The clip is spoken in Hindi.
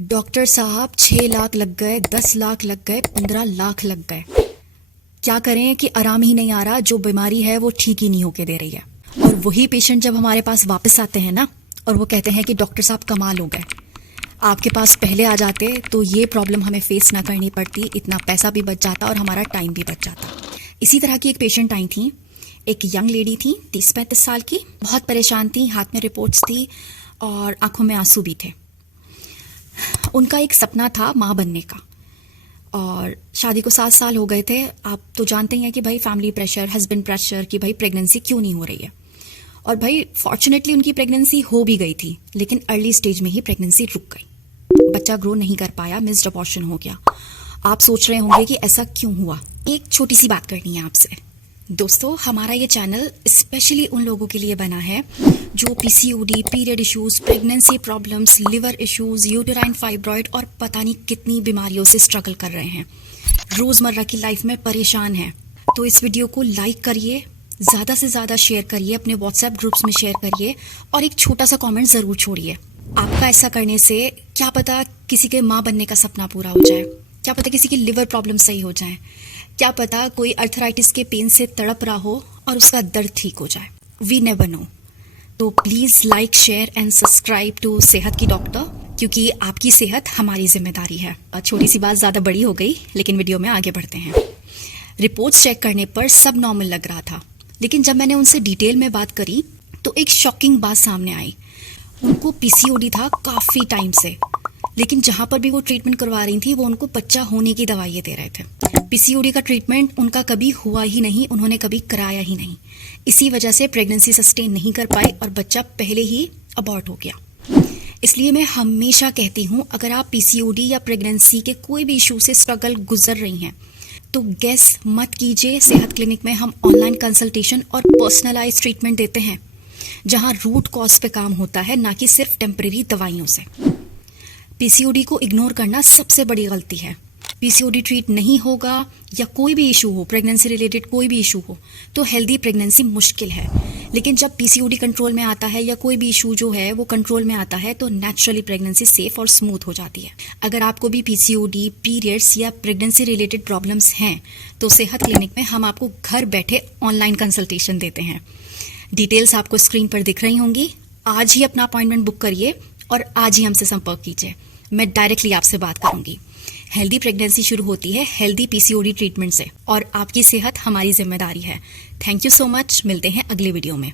डॉक्टर साहब 6 लाख लग गए, 10 लाख लग गए, 15 लाख लग गए। क्या करें कि आराम ही नहीं आ रहा, जो बीमारी है वो ठीक ही नहीं होके दे रही है। और वही पेशेंट जब हमारे पास वापस आते हैं ना, और वो कहते हैं कि डॉक्टर साहब कमाल हो गए, आपके पास पहले आ जाते तो ये प्रॉब्लम हमें फेस ना करनी पड़ती, इतना पैसा भी बच जाता और हमारा टाइम भी बच जाता। इसी तरह की एक पेशेंट आई थी, एक यंग लेडी थी 30-35 साल की, बहुत परेशान थी, हाथ में रिपोर्ट्स थी और आंखों में आंसू भी थे। उनका एक सपना था माँ बनने का, और शादी को 7 साल हो गए थे। आप तो जानते ही हैं कि भाई फैमिली प्रेशर, हस्बैंड प्रेशर कि भाई प्रेगनेंसी क्यों नहीं हो रही है। और भाई फॉर्चुनेटली उनकी प्रेगनेंसी हो भी गई थी, लेकिन अर्ली स्टेज में ही प्रेगनेंसी रुक गई, बच्चा ग्रो नहीं कर पाया, मिस्ड अबॉर्शन हो गया। आप सोच रहे होंगे कि ऐसा क्यों हुआ। एक छोटी सी बात करनी है आपसे दोस्तों। हमारा ये चैनल स्पेशली उन लोगों के लिए बना है जो PCOD, period issues, pregnancy problems, liver issues, uterine fibroid और पता नहीं कितनी बीमारियों से स्ट्रगल कर रहे हैं, रोजमर्रा की लाइफ में परेशान हैं। तो इस वीडियो को लाइक करिए, ज्यादा से ज्यादा शेयर करिए, अपने व्हाट्सएप ग्रुप्स में शेयर करिए और एक छोटा सा कमेंट जरूर छोड़िए। आपका ऐसा करने से क्या पता किसी के माँ बनने का सपना पूरा हो जाए, क्या पता किसी की लिवर प्रॉब्लम सही हो जाए, क्या पता कोई अर्थराइटिस के पेन से तड़प रहा हो और उसका दर्द ठीक हो जाए। We never know. तो please like, share and subscribe to सेहत की डॉक्टर, क्योंकि आपकी सेहत हमारी जिम्मेदारी है। छोटी सी बात ज्यादा बड़ी हो गई, लेकिन वीडियो में आगे बढ़ते हैं। रिपोर्ट्स चेक करने पर सब नॉर्मल लग रहा था, लेकिन जब मैंने उनसे डिटेल में बात करी तो एक शॉकिंग बात सामने आई। उनको पीसीओडी था काफी टाइम से, लेकिन जहां पर भी वो ट्रीटमेंट करवा रही थी वो उनको बच्चा होने की दवाइयां दे रहे थे। पीसीओडी का ट्रीटमेंट उनका कभी हुआ ही नहीं, उन्होंने कभी कराया ही नहीं। इसी वजह से प्रेगनेंसी सस्टेन नहीं कर पाई और बच्चा पहले ही अबॉर्ट हो गया। इसलिए मैं हमेशा कहती हूँ, अगर आप पीसीओडी या प्रेगनेंसी के कोई भी इशू से स्ट्रगल गुजर रही हैं तो गेस मत कीजिए। सेहत क्लिनिक में हम ऑनलाइन कंसल्टेशन और पर्सनलाइज ट्रीटमेंट देते हैं, जहां रूट कॉज पे काम होता है, ना कि सिर्फ टेम्परेरी दवाइयों से। पीसीओडी को इग्नोर करना सबसे बड़ी गलती है। पीसीओडी ट्रीट नहीं होगा या कोई भी इशू हो, प्रेगनेंसी रिलेटेड कोई भी इशू हो, तो हेल्दी प्रेगनेंसी मुश्किल है। लेकिन जब पीसीओडी कंट्रोल में आता है या कोई भी इशू जो है वो कंट्रोल में आता है, तो नेचुरली प्रेगनेंसी सेफ और स्मूथ हो जाती है। अगर आपको भी पीसीओडी, पीरियड्स या प्रेगनेंसी रिलेटेड प्रॉब्लम्स हैं, तो सेहत क्लिनिक में हम आपको घर बैठे ऑनलाइन कंसल्टेशन देते हैं। डिटेल्स आपको स्क्रीन पर दिख रही होंगी। आज ही अपना अपॉइंटमेंट बुक करिए और आज ही हमसे संपर्क कीजिए, मैं डायरेक्टली आपसे बात करूंगी। हेल्दी प्रेगनेंसी शुरू होती है हेल्दी पीसीओडी ट्रीटमेंट से, और आपकी सेहत हमारी जिम्मेदारी है। थैंक यू सो मच, मिलते हैं अगले वीडियो में।